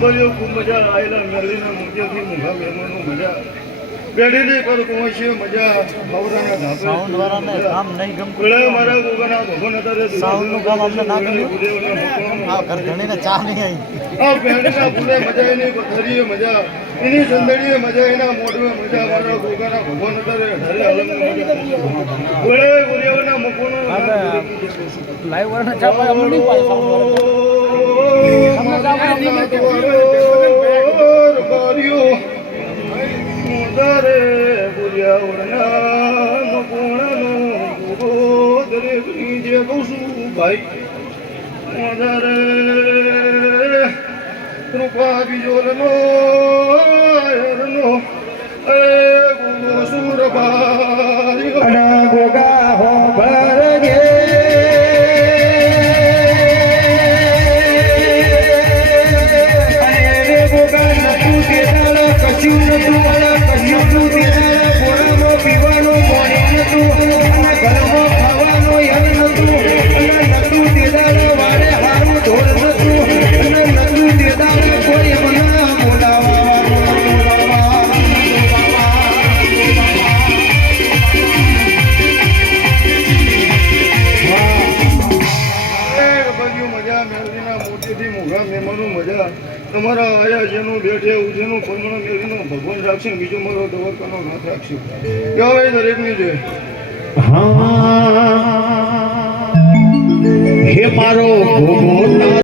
બોલ્યો ખૂબ મજા આયેલા મેલીના મુખ્યથી મુખા મહેમાનો મજા બેઠેલી પર પહોંચીએ મજા હવરાના ધાપે સાઉન્ડ વાળાને કામ નહીં ગમતું પેલા મારા ગોગાના ભગવાન હતા સાઉન્ડ નું કામ અમને ના ગમ્યું આ ઘર ઘણીને ચા નહીં આવી આ બેઠના ફૂલે મજા એની પથરીએ મજા એની સંદડીએ મજા એના મોઢવે મજા મારા ગોગાના ભગવાન હતા રે હરે આલમ મજા ગોળે ગોરિયાના મકોનો લાઈવ વાળાને ચા પાય અમને નહીં પાય સાઉન્ડ વાળા દરે ગુરિયાવરના મકોણાનો ગોગો દરેક જે કહું છું ભાઈ દરે કૃપા બીજોરનો એ ગોગો સુરભાઈ ગોગા હો ભરગે તમારા આયા જેનું બેઠે ઉજેનું પંગણો મેળવીનો ભગવાન રાખશે બીજો મારો દવાખાનો નાથ રાખશે કહેવાય દરેકની જોઈ હે મારો